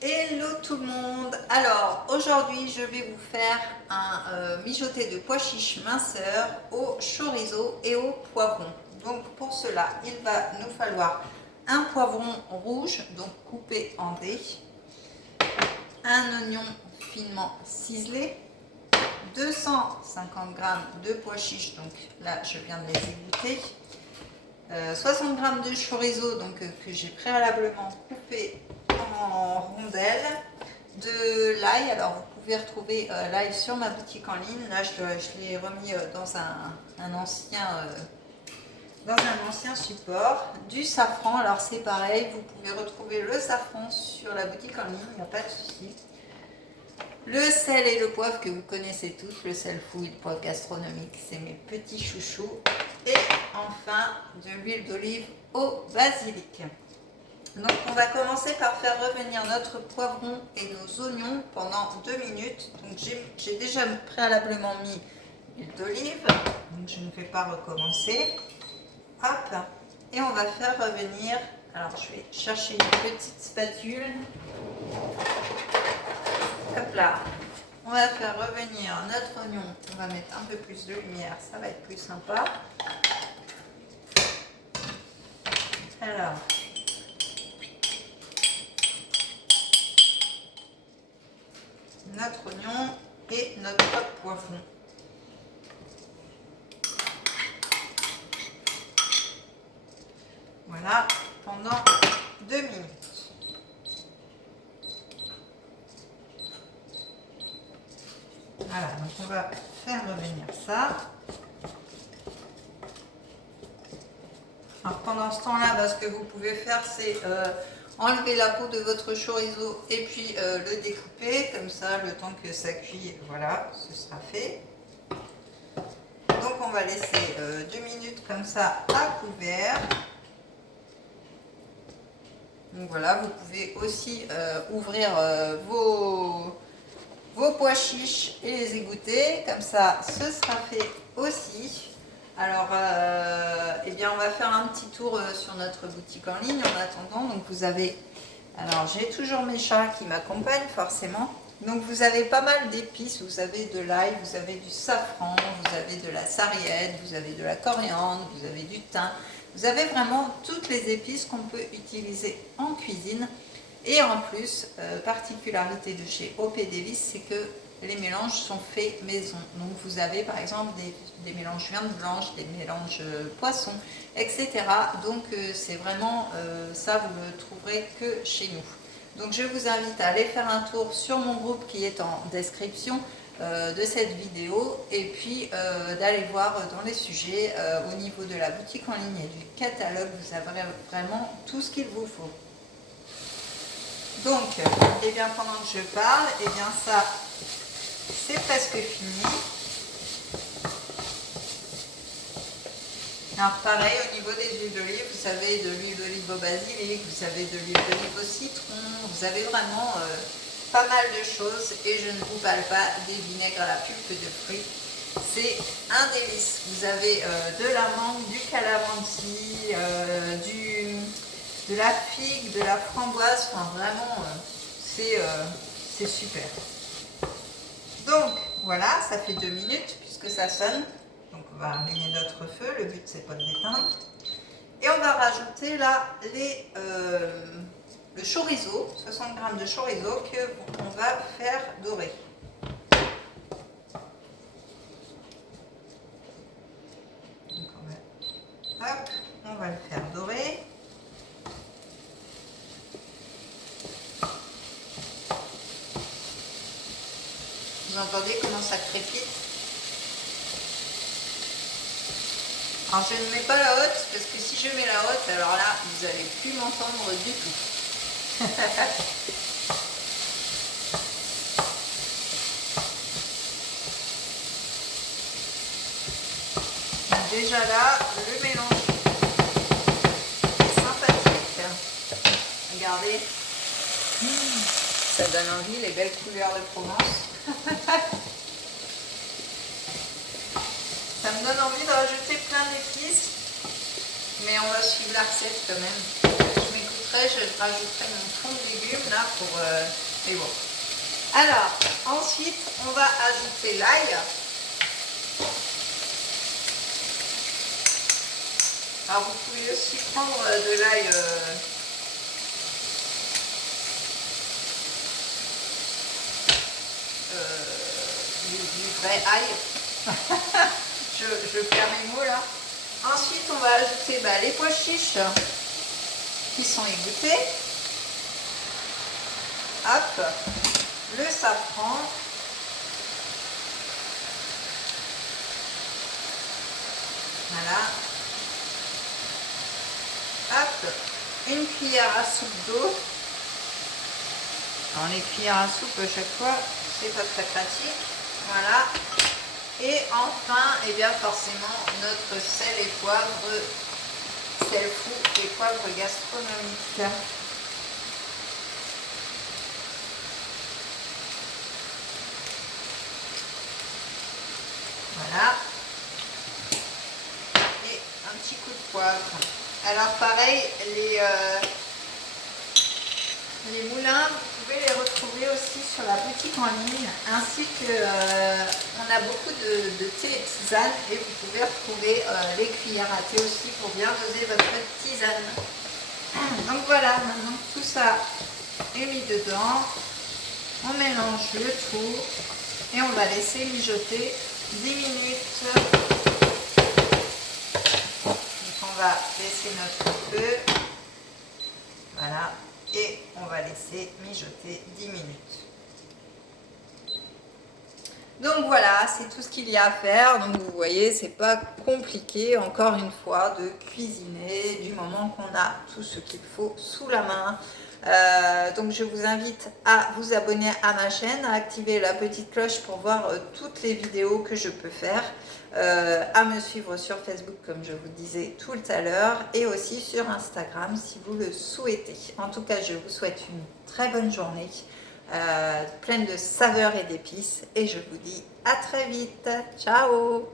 Hello tout le monde. Alors aujourd'hui je vais vous faire un mijoté de pois chiches minceur au chorizo et au poivron. Donc pour cela il va nous falloir un poivron rouge donc coupé en dés, un oignon finement ciselé, 250 g de pois chiches, donc là je viens de les égoutter, 60 g de chorizo donc, que j'ai préalablement coupé en rondelles, de l'ail. Alors vous pouvez retrouver l'ail sur ma boutique en ligne. Là je l'ai remis dans un ancien support. Du safran, alors c'est pareil, vous pouvez retrouver le safran sur la boutique en ligne, il n'y a pas de souci. Le sel et le poivre que vous connaissez tous, le sel fou et le poivre gastronomique, c'est mes petits chouchous. Et enfin de l'huile d'olive au basilic. Donc on va commencer par faire revenir notre poivron et nos oignons pendant 2 minutes. Donc j'ai déjà préalablement mis l'huile d'olive, donc je ne vais pas recommencer. Hop, et on va faire revenir, alors je vais chercher une petite spatule. Hop là, on va faire revenir notre oignon, on va mettre un peu plus de lumière, ça va être plus sympa. Alors, notre oignon et notre poivron. Voilà, pendant 2 minutes. Voilà, donc on va faire revenir ça. Alors pendant ce temps-là, ce que vous pouvez faire, c'est enlever la peau de votre chorizo et puis le découper, comme ça, le temps que ça cuit, voilà, ce sera fait. Donc on va laisser 2 minutes comme ça à couvert. Donc voilà, vous pouvez aussi ouvrir vos pois chiches et les égoutter, comme ça ce sera fait aussi. Alors eh bien on va faire un petit tour sur notre boutique en ligne en attendant. Donc vous avez, alors j'ai toujours mes chats qui m'accompagnent forcément, donc vous avez pas mal d'épices, vous avez de l'ail, vous avez du safran, vous avez de la sarriette, vous avez de la coriandre, vous avez du thym. Vous avez vraiment toutes les épices qu'on peut utiliser en cuisine. Et en plus, particularité de chez OP Davis, c'est que les mélanges sont faits maison. Donc vous avez par exemple des mélanges viande blanche, des mélanges poisson, etc. Donc c'est vraiment ça, vous ne le trouverez que chez nous. Donc je vous invite à aller faire un tour sur mon groupe qui est en description de cette vidéo, et puis d'aller voir dans les sujets au niveau de la boutique en ligne et du catalogue. Vous avez vraiment tout ce qu'il vous faut. Donc, eh bien, pendant que je parle, eh bien ça c'est presque fini. Alors pareil, au niveau des huiles d'olive, vous avez de l'huile d'olive au basilic, vous avez de l'huile d'olive au citron, vous avez vraiment pas mal de choses, et je ne vous parle pas des vinaigres à la pulpe de fruits. C'est un délice. Vous avez de la mangue, du calamansi, de la figue, de la framboise, enfin vraiment c'est super. Donc voilà, ça fait 2 minutes puisque ça sonne. Donc on va allumer notre feu, le but c'est pas de l'éteindre. Et on va rajouter là le chorizo, 60 g de chorizo qu'on va faire dorer. Donc on va le faire dorer. Vous entendez comment ça crépite? Alors je ne mets pas la haute, parce que si je mets la haute, alors là, vous n'allez plus m'entendre du tout. Déjà là, le mélange est sympathique. Regardez, ça donne envie, les belles couleurs de Provence. Ça me donne envie de rajouter plein d'épices, mais on va suivre la recette quand même. Je m'écoute rajouterai mon fond de légumes là pour... mais bon. Alors, ensuite, on va ajouter l'ail. Alors, vous pouvez aussi prendre de l'ail du vrai ail. je perds mes mots là. Ensuite, on va ajouter les pois chiches qui sont égouttés. Hop, le safran. Voilà. Hop, une cuillère à soupe d'eau. Alors les cuillères à soupe à chaque fois, c'est pas très pratique. Voilà. Et enfin, et bien forcément, notre sel et poivre, sel fou et poivre gastronomique. Voilà. Et un petit coup de poivre. Alors pareil, les moulins, vous pouvez les retrouver aussi sur la boutique en ligne, ainsi que on a beaucoup de thé et tisane, et vous pouvez retrouver les cuillères à thé aussi pour bien doser votre tisane. Donc voilà, maintenant que tout ça est mis dedans, on mélange le tout et on va laisser mijoter 10 minutes. Donc on va laisser notre feu, voilà. Et on va laisser mijoter 10 minutes. Donc voilà, c'est tout ce qu'il y a à faire. Donc vous voyez, c'est pas compliqué, encore une fois, de cuisiner du moment qu'on a tout ce qu'il faut sous la main. Donc je vous invite à vous abonner à ma chaîne, à activer la petite cloche pour voir toutes les vidéos que je peux faire, à me suivre sur Facebook comme je vous disais tout à l'heure, et aussi sur Instagram si vous le souhaitez. En tout cas, je vous souhaite une très bonne journée, pleine de saveurs et d'épices, et je vous dis à très vite. Ciao!